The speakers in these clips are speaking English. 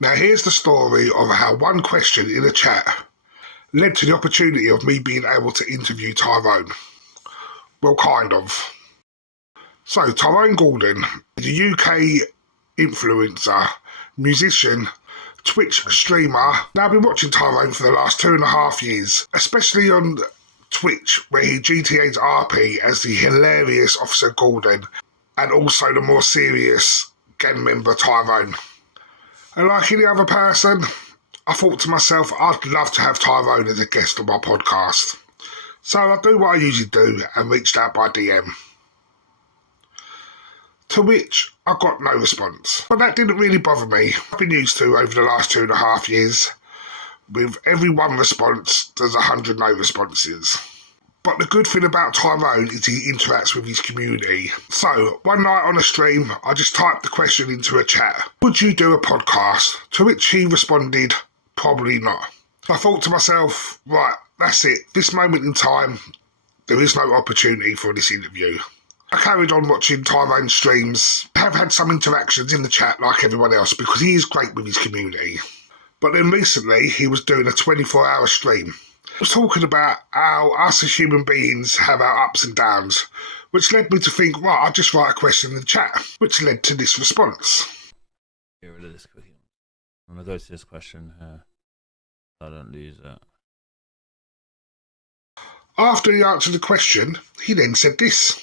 Now here's the story of how one question in a chat led to the opportunity of me being able to interview Tyrone. Well, kind of. So, Tyrone Gordon is a UK influencer, musician, Twitch streamer. Now, I've been watching Tyrone for the last 2.5 years, especially on Twitch, where he GTA's RP as the hilarious Officer Gordon and also the more serious gang member Tyrone. And like any other person, I thought to myself, I'd love to have Tyrone as a guest on my podcast. So I do what I usually do and reached out by DM. To which I got no response. But that didn't really bother me. I've been used to over the last 2.5 years. With every one response, there's 100 no responses. But the good thing about Tyrone is he interacts with his community. So, one night on a stream, I just typed the question into a chat. Would you do a podcast? To which he responded, probably not. I thought to myself, right, that's it. This moment in time, there is no opportunity for this interview. I carried on watching Tyrone's streams. I have had some interactions in the chat like everyone else because he is great with his community. But then recently, he was doing a 24-hour stream. He was talking about how us as human beings have our ups and downs, which led me to think, right, I'll just write a question in the chat, which led to this response. Get rid of this cookie. I'm going to go to this question here so I don't lose it. After he answered the question, he then said this.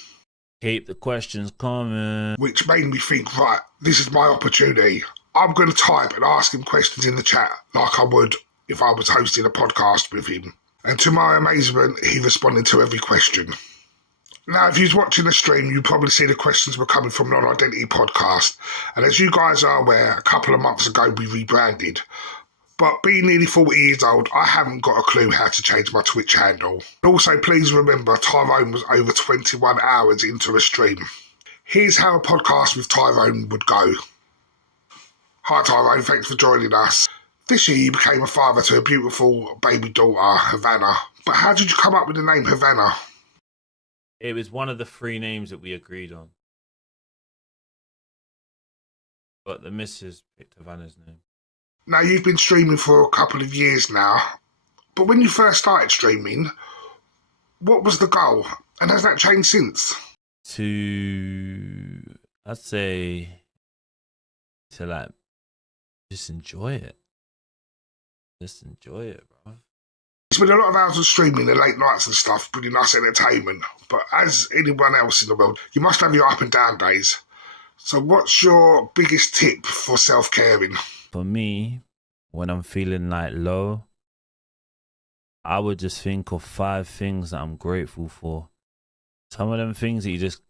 Keep the questions coming. Which made me think, right, this is my opportunity. I'm going to type and ask him questions in the chat like I would if I was hosting a podcast with him. And to my amazement, he responded to every question. Now, if you're watching the stream, you probably see the questions were coming from Non-Identity Podcast. And as you guys are aware, a couple of months ago we rebranded. But being nearly 40 years old, I haven't got a clue how to change my Twitch handle. Also, please remember, Tyrone was over 21 hours into a stream. Here's how a podcast with Tyrone would go. Hi Tyrone, thanks for joining us. This year you became a father to a beautiful baby daughter, Havana. But how did you come up with the name Havana? It was one of the 3 names that we agreed on. But the missus picked Havana's name. Now, you've been streaming for a couple of years now, but when you first started streaming, what was the goal? And has that changed since? I'd say, to like, just enjoy it. Just enjoy it, bro. You spend a lot of hours on streaming and late nights and stuff, bringing nice entertainment, but as anyone else in the world, you must have your up and down days. So what's your biggest tip for self-caring? For me, when I'm feeling like low, I would just think of 5 things that I'm grateful for. Some of them things that you just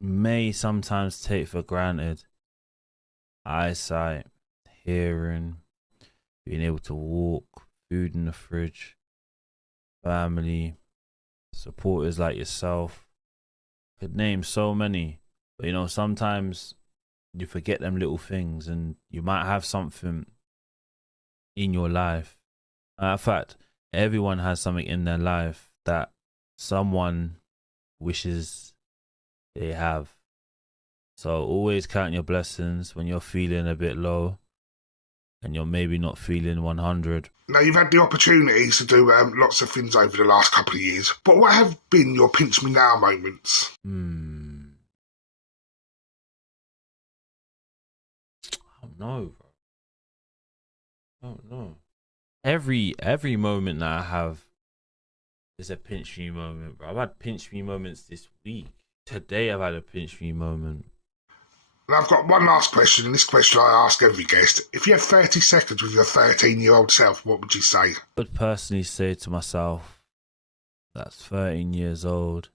may sometimes take for granted. Eyesight, hearing, being able to walk, food in the fridge, family, supporters like yourself. Could name so many, but you know, sometimes you forget them little things, and you might have something in your life. In fact, everyone has something in their life that someone wishes they have. So always count your blessings when you're feeling a bit low and you're maybe not feeling 100. Now, you've had the opportunities to do lots of things over the last couple of years, but what have been your pinch me now moments? No, bro. I don't know. Every moment that I have is a pinch me moment, bro. I've had pinch me moments this week. Today I've had a pinch me moment. And I've got one last question, and this question I ask every guest. If you had 30 seconds with your 13-year-old self, what would you say? I would personally say to myself, that's 13 years old,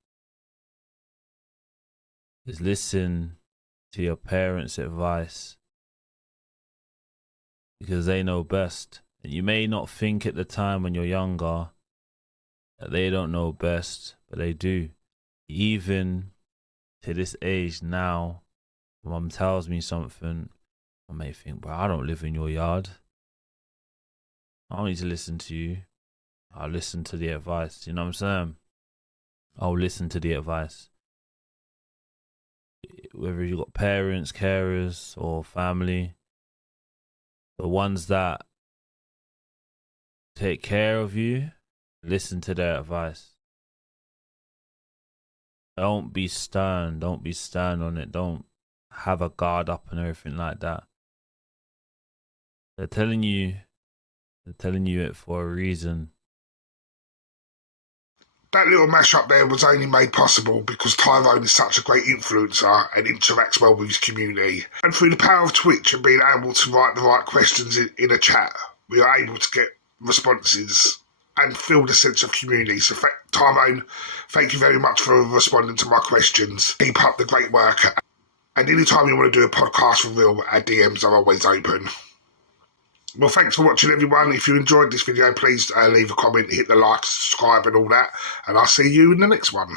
is listen to your parents' advice. Because they know best. And you may not think at the time when you're younger that they don't know best, but they do. Even to this age now, Mum tells me something, I may think, bro, I don't live in your yard. I don't need to listen to you. I'll listen to the advice. You know what I'm saying? I'll listen to the advice. Whether you've got parents, carers, or family, The ones that take care of you, listen to their advice. Don't be stern. Don't be stern on it. Don't have a guard up and everything like that. They're telling you it for a reason. That little mashup there was only made possible because Tyrone is such a great influencer and interacts well with his community. And through the power of Twitch and being able to write the right questions in a chat, we are able to get responses and feel the sense of community. So Tyrone, thank you very much for responding to my questions. Keep up the great work. And anytime you want to do a podcast for real, our DMs are always open. Well, thanks for watching, everyone. If you enjoyed this video, please leave a comment, hit the like, subscribe and all that. And I'll see you in the next one.